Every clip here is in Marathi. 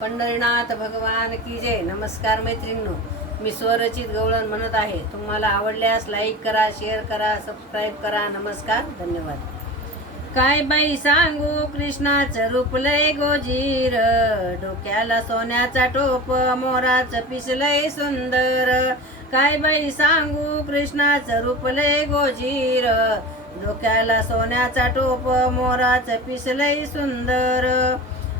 पंढरीनाथ भगवान की जय. नमस्कार मैत्रिणींनो, मी स्वरचित गवळण म्हणत आहे. तुम्हाला आवडल्यास लाईक करा, शेअर करा, सबस्क्राईब करा. नमस्कार, धन्यवाद. काय बाई सांगू कृष्णाचं रूप लय गोजीर, डोक्याला सोन्याचा टोप, मोराचं पिसलय सुंदर. काय बाई सांगू कृष्णाचं रूप लय गोजीर, डोक्याला सोन्याचा टोप, मोराचं पिसलय सुंदर.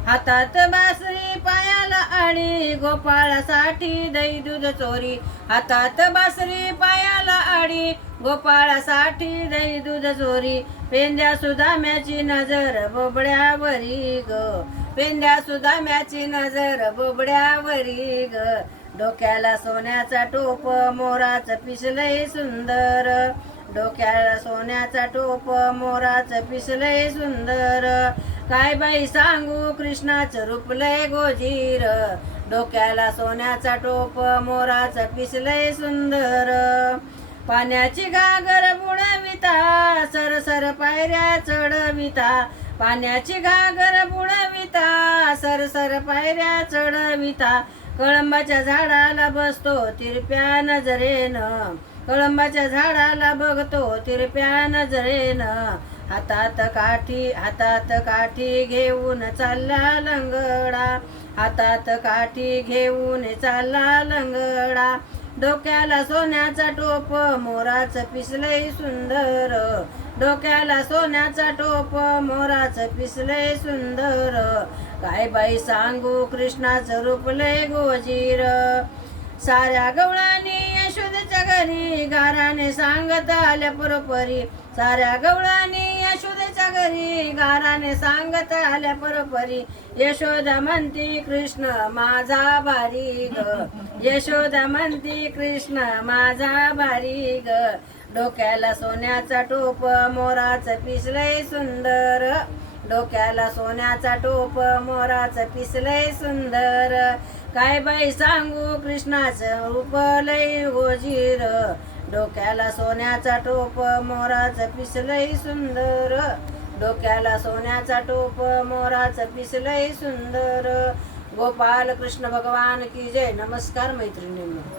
हातात बासरी, पायाला आडी, गोपाळासाठी दही दूध चोरी. हातात बासरी, पायाला आडी, गोपाळासाठी दही दूध चोरी. पेंद्या सुदाम्याची नजर बोबड्यावरी ग, पेंद्या सुदाम्याची नजर बोबड्यावरी ग. डोक्याला सोन्याचा टोप, मोराचं पिसलय सुंदर. डोक्याला सोन्याचा टोप, मोराचं पिसलय सुंदर. काय बाई सांगू कृष्णाचं रूप लय गोजीर, डोक्याला सोन्याचा टोप, मोराचं पिसलय सुंदर. पाण्याची घागर बुडविता, सरसर पायऱ्या चढविता. पाण्याची घागर बुडविता, सरसर पायऱ्या चढविता. कळंबाच्या झाडाला बसतो तिरप्या नजरेनं, कळंबाच्या झाडाला बघतो तिरप्या नजरेनं. हातात काठी घेऊन चालला लंगडा, हातात काठी घेऊन चालला लंगडा. डोक्याला सोन्याचा टोप, मोराचं पिसलय सुंदर. डोक्याला सोन्याचा टोप, मोराचं पिसलय सुंदर. काय बाई सांगू कृष्णाचं रूप लय गोजीर. साऱ्या गवळांनी यशोदेच्या घरी, गाराने सांगत आल्या परोपरी. साऱ्या गवळांनी यशोदेच्या घरी, गाराने सांगत आल्या परोपरी. यशोदा म्हणती कृष्ण माझा भारी ग, यशोदा म्हणती कृष्ण माझा भारी ग. डोक्याला सोन्याचा टोप, मोराचं पिसलय सुंदर. डोक्याला सोन्याचा टोप, मोराचं पिसलय सुंदर. काय बाई सांगू कृष्णाचं रूप लय गोजीर, डोक्याला सोन्याचा टोप, मोराचं पिसलय सुंदर. डोक्याला सोन्याचा टोप, मोराचं पिसलय सुंदर. गोपाल कृष्ण भगवान की जय. नमस्कार मैत्रिणींनो.